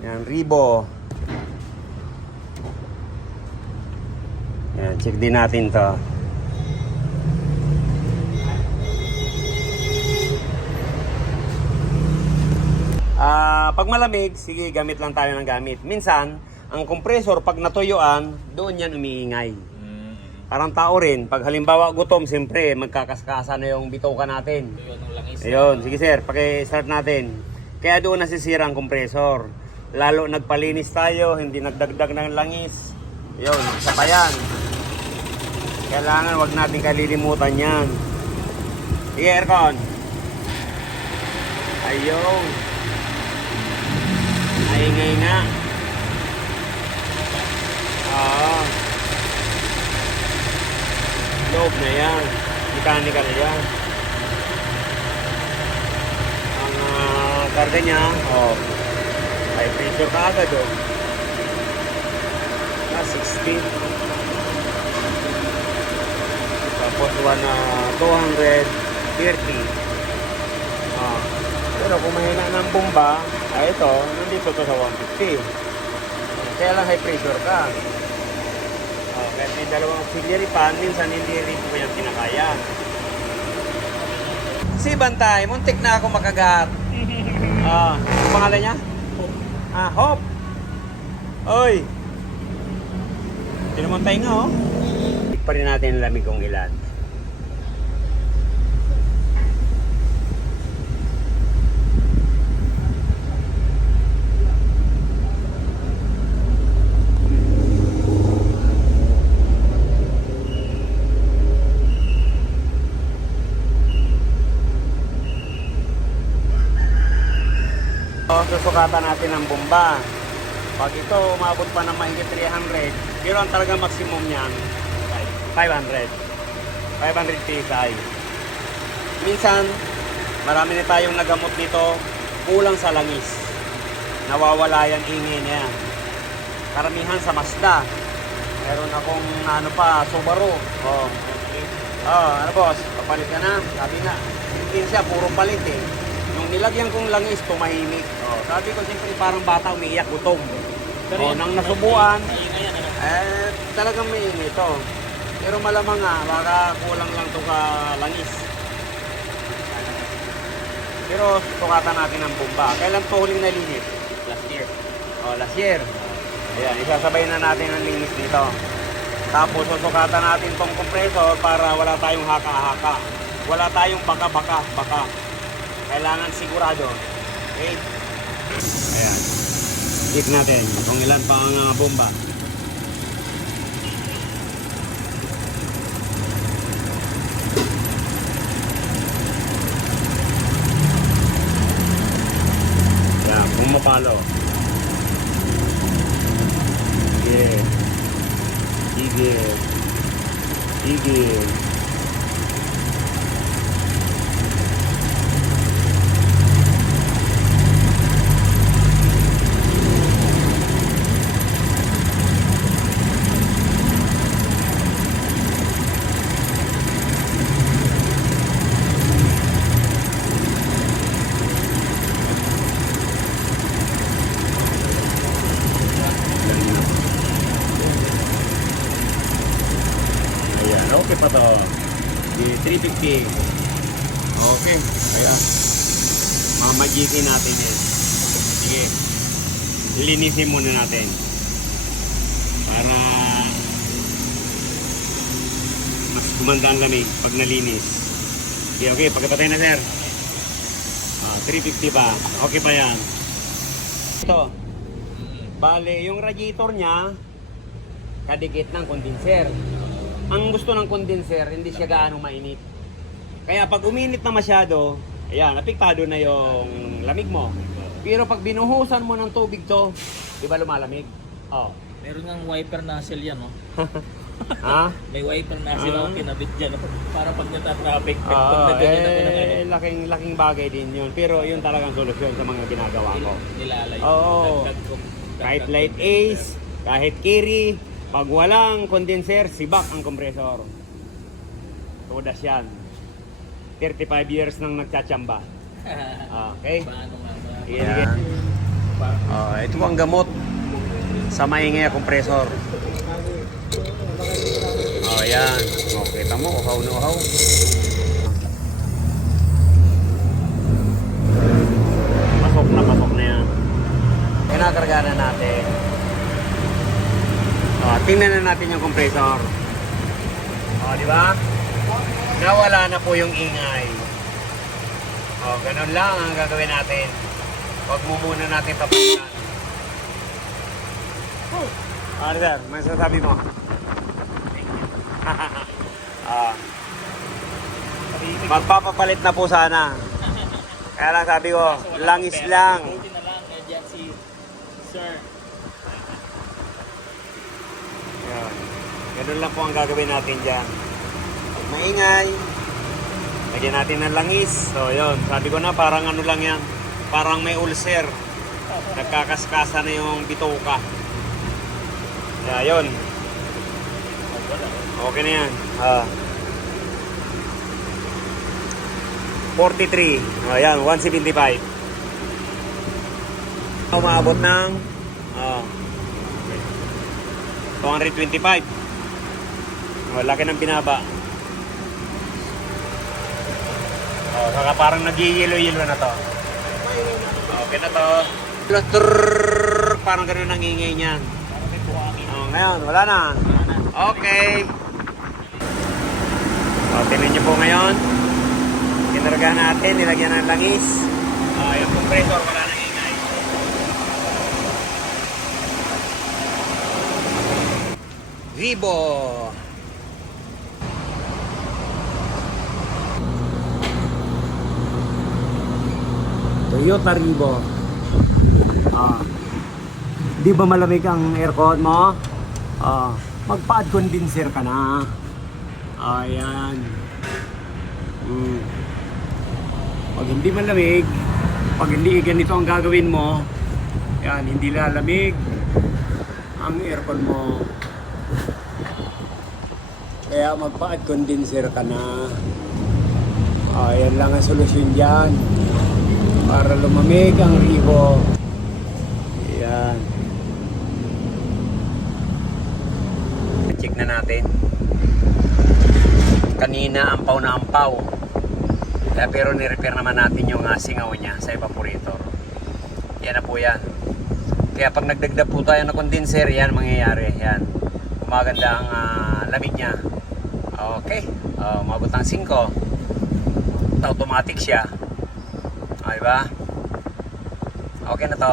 Yan, Ribo. Yan, check din natin to. Pag malamig, sige, gamit lang tayo ng gamit. Minsan, ang compressor, pag natuyuan, doon yan umiingay. Parang tao rin, pag halimbawa gutom, siyempre, magkakaskasa na yung bituka natin. Ayun, sige sir, paki-start natin. Kaya doon nasisira ang compressor. Lalo nagpalinis tayo, hindi nagdagdag ng langis. Ayun, isa pa yan. Kailangan wag natin kalilimutan yan. Sige, aircon. Ayun. Maingay nga. Loob na yan. Mechanical yan. Ang karga niya, high pressure ka agad, na 60. Tapos 230. Pero kung mahina ng bomba, ito, nandito to sa 150. Kaya lang high pressure ka. Kahit may dalawang auxiliary fan, minsan hindi rin ko yung kinakaya. Si Bantay, muntik na ako makagat. Ang pangalan niya? Hope. Oy. Tinamantay nga, Tik pa rin natin ang lamig kong ilan. Susukatan natin ang bomba. Pag ito umabot pa ng mahigit 300, pero ang talagang maximum niyan ay 500 PSI. Minsan marami na tayong nagamot dito, kulang sa langis, nawawala yan, ingay niya. Karamihan sa Mazda, meron akong Subaru. Ano boss, papalit ka na? Sabi nga, hindi siya puro palit Nung nilagyan kong langis, tumahimik. Sabi ko, siyempre parang bata umiiyak, gutom. Nang nasubuan, talagang may ingay ito. Pero malamang baka kulang lang ito ka langis. Pero sukatan natin ang bomba. Kailan ito huling nalinis? Last year. Last year. Ayan, isasabay na natin ang linis dito. Tapos susukatan natin itong compressor para wala tayong haka-haka. Wala tayong baka. Kailangan sigurado. Okay? Ayan. Check natin kung ilan pa ang bomba. Ayan, kung mapalo. Sige. Okay pa to. Di 350. Okay. Kaya mamagikin natin yan. Sige. Linisin muna natin. Para mas gumanda ang lamig pag nalinis. Okay. Pagkatapos na sir. 350 pa. Okay pa yan. Ito. Bale, yung radiator niya kadikit ng condenser. Ang gusto ng condenser, hindi siya gaano mainit. Kaya pag uminit na masyado, ayan, apektado na yung lamig mo. Pero pag binuhusan mo ng tubig to, di ba lumalamig? Meron ng wiper nozzle yan, May wiper nozzle ako kinabit dyan, para pag natatraffic, laking bagay din yun. Pero yun talagang solusyon sa mga ginagawa ko. Nilalay. Kahit light ace, kahit carry, pag walang condenser, sibak ang compressor. Tudas yan. 35 years nang nagtsatsyamba. Okay? Paano nga? Yeah. Ito po ang gamot sa maingay na compressor. Yan. Kita mo, uhaw na uhaw. Pasok na yan. Kinakarga na natin. Tingnan na natin yung compressor. Di ba? Nawala na po yung ingay. Ganun lang ang gagawin natin. Huwag mo muna natin tapunan. Sir, may sasabi mo? Magpapapalit na po sana. Kaya lang sabi ko, langis lang. Buti na lang, nandiyan si Sir. Yan. Ganun lang po ang gagawin natin dyan. Pag maingay, lagyan natin ng langis. So yun, sabi ko na parang ano lang yan. Parang may ulcer. Nagkakaskasa na yung bituka. Kaya yun. Okay na yan. 43. Ayan, 175. Umabot ng 225. Laki ng binaba. Saka parang nag-yelo-yelo na to. Okay na to. Parang gano'n ang ingay niyan. Ngayon, wala na. Okay. Tingnan nyo po ngayon. Kinarga natin, nilagyan ng langis. Yung compressor, wala nang ingay. Ribo. Toyota Ribo. Di ba malamig ang aircon mo? Magpa-add condenser ka na. Ayan. Pag hindi malamig, pag hindi ganito ang gagawin mo, yan, hindi lalamig ang aircon mo. Kaya magpa-add condenser ka na. Yan lang ang solusyon dyan. Para lumamig ang ribo. Yan. Check na natin. Kanina ampaw na ampaw. Pero ni-repair naman natin yung singaw niya sa evaporator. Yan na po yan. Kaya pag nagdagdag po tayo ng condenser, yan mangyayari. Yan. Gumaganda ang lamig niya. Okay. Umabot ng 5. Automatic siya. Diba? Okay na to.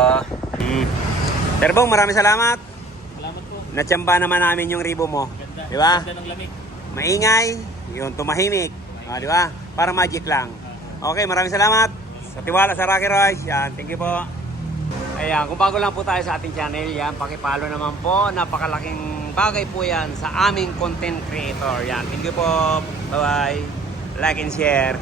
Sir Bong, maraming salamat. Salamat po. Natsamba naman namin yung ribo mo. Ganda. Diba? Ganda ng lamig. Maingay, yung tumahimik. Diba? Para magic lang. Okay, maraming salamat sa tiwala sa Rocky Royce. Yan, thank you po. Ayan, kung bago lang po tayo sa ating channel, yan, pakipalo naman po. Napakalaking bagay po yan sa aming content creator. Yan, thank you po. Bye-bye. Like and share.